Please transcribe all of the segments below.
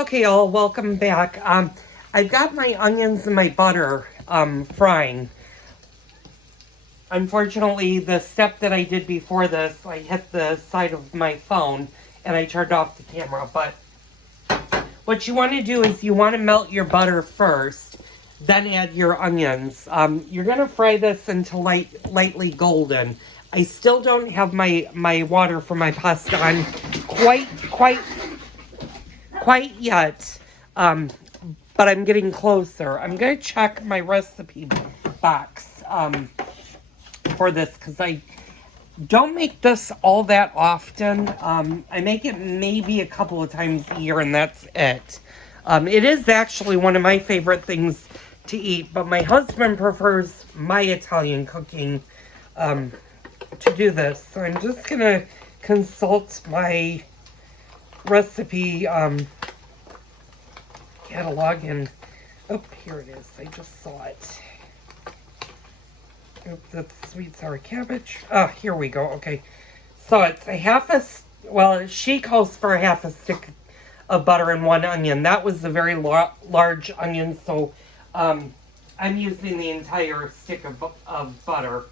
Okay, all welcome back. I've got my onions and my butter frying. Unfortunately, the step that I did before this, I hit the side of my phone and I turned off the camera. But what you want to do is you want to melt your butter first, then add your onions. You're going to fry this until lightly golden. I still don't have my water for my pasta on quite yet, but I'm getting closer. I'm going to check my recipe box for this because I don't make this all that often. I make it maybe a couple of times a year and that's it. It is actually one of my favorite things to eat, but my husband prefers my Italian cooking to do this. So I'm just going to consult my recipe catalog and oh, here it is. I just saw it. Oh, that's sweet sour cabbage. Oh, here we go. Okay, so it's well, she calls for a half a stick of butter and one onion. That was a very large onion, so I'm using the entire stick of butter.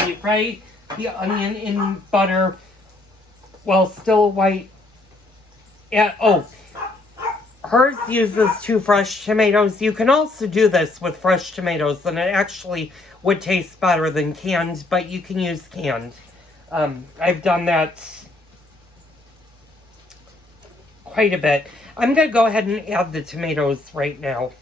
You fry the onion in butter while still white. Oh, hers uses 2 fresh tomatoes. You can also do this with fresh tomatoes, and it actually would taste better than canned, but you can use canned. I've done that quite a bit. I'm going to go ahead and add the tomatoes right now.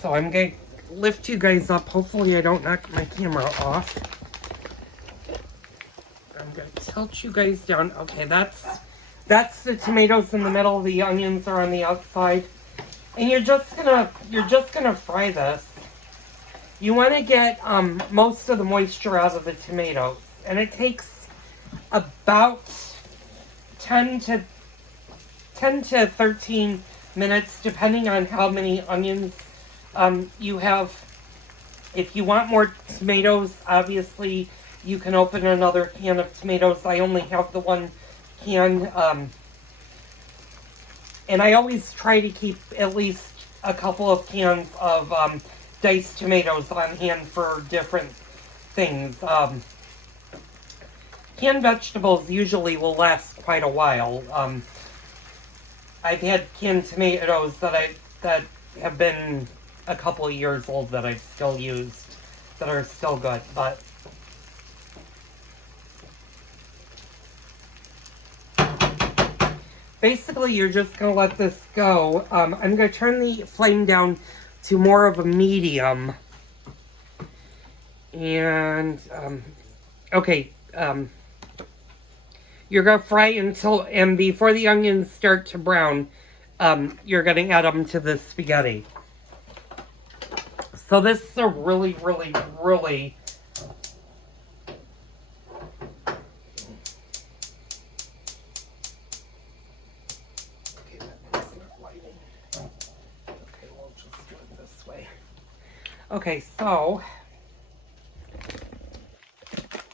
So I'm going to lift you guys up. Hopefully I don't knock my camera off. I'm going to tilt you guys down. Okay, that's the tomatoes in the middle. The onions are on the outside. And you're just gonna fry this. You want to get most of the moisture out of the tomatoes. And it takes about 10 to 13 minutes, depending on how many onions you have. If you want more tomatoes, obviously you can open another can of tomatoes. I only have the one can, and I always try to keep at least a couple of cans of diced tomatoes on hand for different things. Canned vegetables usually will last quite a while. I've had canned tomatoes that have been a couple of years old that I've still used that are still good, but basically you're just going to let this go. I'm going to turn the flame down to more of a medium. And, okay, you're going to fry and before the onions start to brown, you're going to add them to the spaghetti. So this is a really, really, really okay, so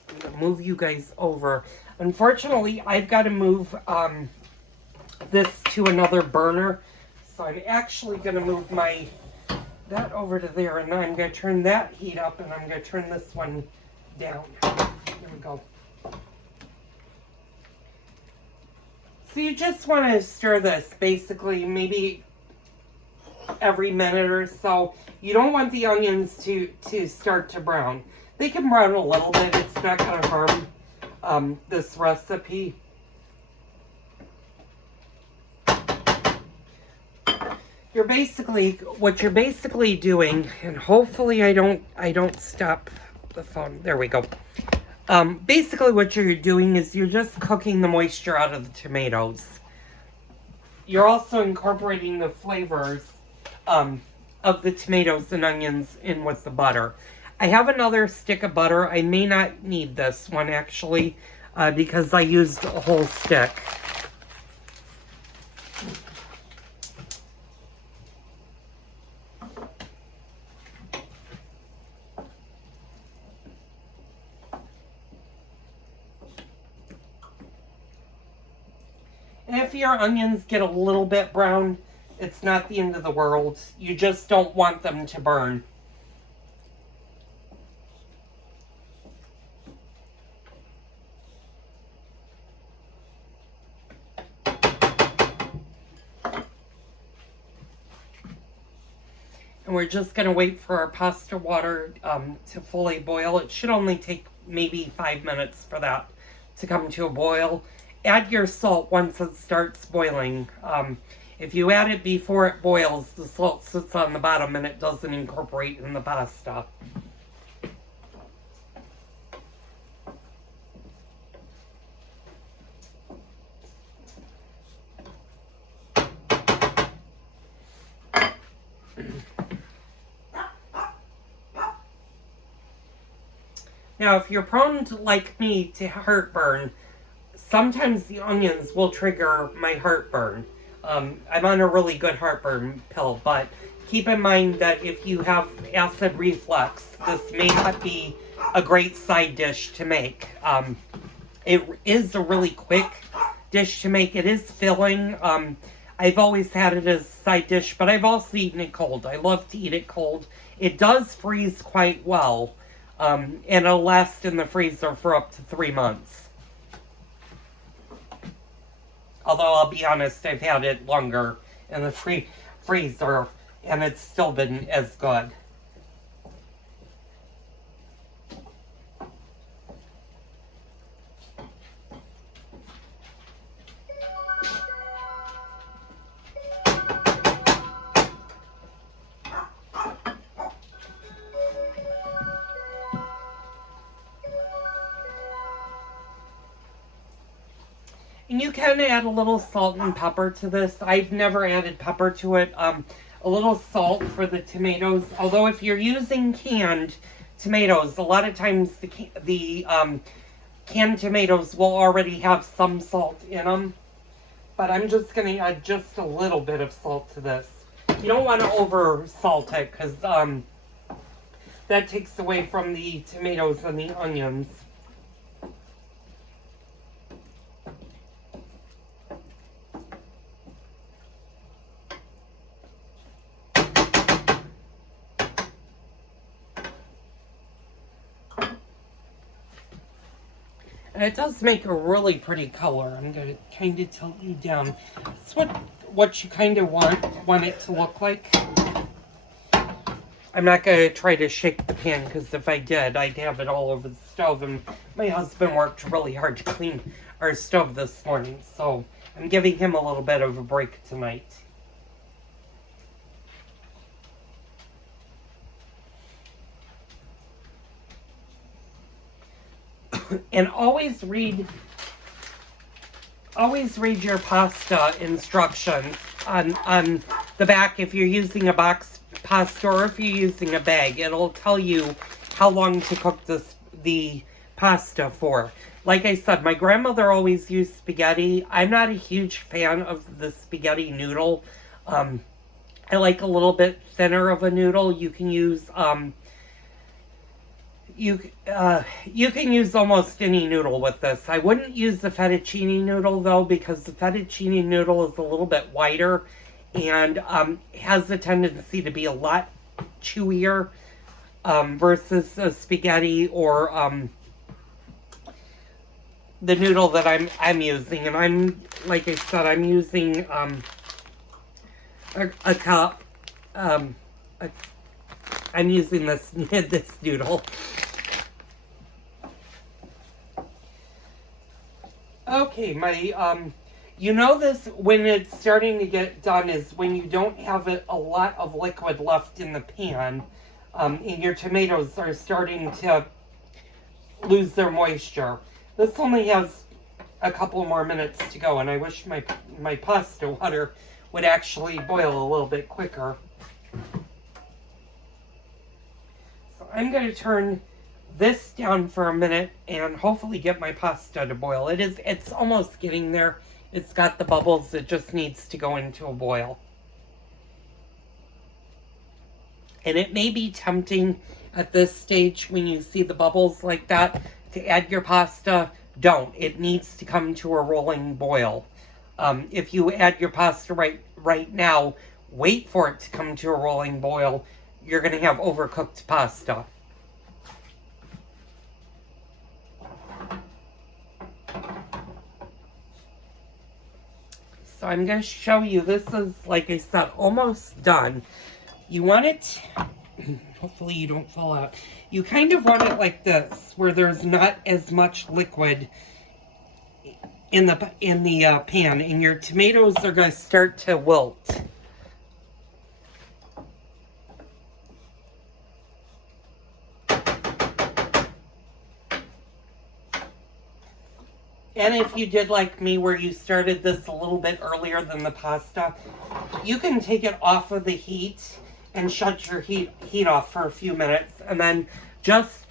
I'm going to move you guys over. Unfortunately, I've got to move this to another burner. So I'm actually going to move that over to there, and then I'm going to turn that heat up, and I'm going to turn this one down. There we go. So you just want to stir this basically maybe every minute or so. You don't want the onions to start to brown. They can brown a little bit. It's not going to harm this recipe. What you're basically doing, and hopefully I don't stop the phone. There we go. Basically what you're doing is you're just cooking the moisture out of the tomatoes. You're also incorporating the flavors of the tomatoes and onions in with the butter. I have another stick of butter. I may not need this one actually because I used a whole stick. if your onions get a little bit brown, it's not the end of the world. You just don't want them to burn. And we're just going to wait for our pasta water to fully boil. It should only take maybe 5 minutes for that to come to a boil. Add your salt once it starts boiling. If you add it before it boils, the salt sits on the bottom and it doesn't incorporate in the pasta. Now, if you're prone to, like me, to heartburn, sometimes the onions will trigger my heartburn. I'm on a really good heartburn pill, but keep in mind that if you have acid reflux, this may not be a great side dish to make. It is a really quick dish to make. It is filling. I've always had it as a side dish, but I've also eaten it cold. I love to eat it cold. It does freeze quite well. And it'll last in the freezer for up to 3 months. Although, I'll be honest, I've had it longer in the freezer, and it's still been as good. And you can add a little salt and pepper to this. I've never added pepper to it. A little salt for the tomatoes. Although if you're using canned tomatoes, a lot of times the canned tomatoes will already have some salt in them. But I'm just going to add just a little bit of salt to this. You don't want to over salt it because that takes away from the tomatoes and the onions. And it does make a really pretty color. I'm going to kind of tilt you down. It's what you kind of want it to look like. I'm not going to try to shake the pan because if I did, I'd have it all over the stove. And my husband worked really hard to clean our stove this morning. So I'm giving him a little bit of a break tonight. And always read your pasta instructions on the back if you're using a box pasta or if you're using a bag. It'll tell you how long to cook the pasta for. Like I said, my grandmother always used spaghetti. I'm not a huge fan of the spaghetti noodle. I like a little bit thinner of a noodle. You can use you can use almost any noodle with this. I wouldn't use the fettuccine noodle though, because the fettuccine noodle is a little bit wider and has a tendency to be a lot chewier versus a spaghetti or the noodle that I'm using. And I'm, like I said, I'm using a cup. I'm using this noodle. Okay, you know this when it's starting to get done is when you don't have a lot of liquid left in the pan, and your tomatoes are starting to lose their moisture. This only has a couple more minutes to go, and I wish my pasta water would actually boil a little bit quicker. So I'm going to turn this down for a minute and hopefully get my pasta to boil. It's almost getting there. It's got the bubbles. It just needs to go into a boil. And it may be tempting at this stage when you see the bubbles like that to add your pasta. Don't. It needs to come to a rolling boil. If you add your pasta right now, wait for it to come to a rolling boil, you're going to have overcooked pasta. So I'm going to show you, this is, like I said, almost done. You want it, hopefully you don't fall out. You kind of want it like this, where there's not as much liquid in the pan, and your tomatoes are going to start to wilt. And if you did like me, where you started this a little bit earlier than the pasta, you can take it off of the heat and shut your heat off for a few minutes, and then just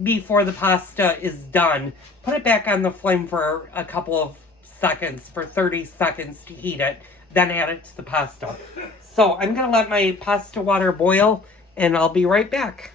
before the pasta is done, put it back on the flame for a couple of seconds, for 30 seconds to heat it, then add it to the pasta. So I'm going to let my pasta water boil, and I'll be right back.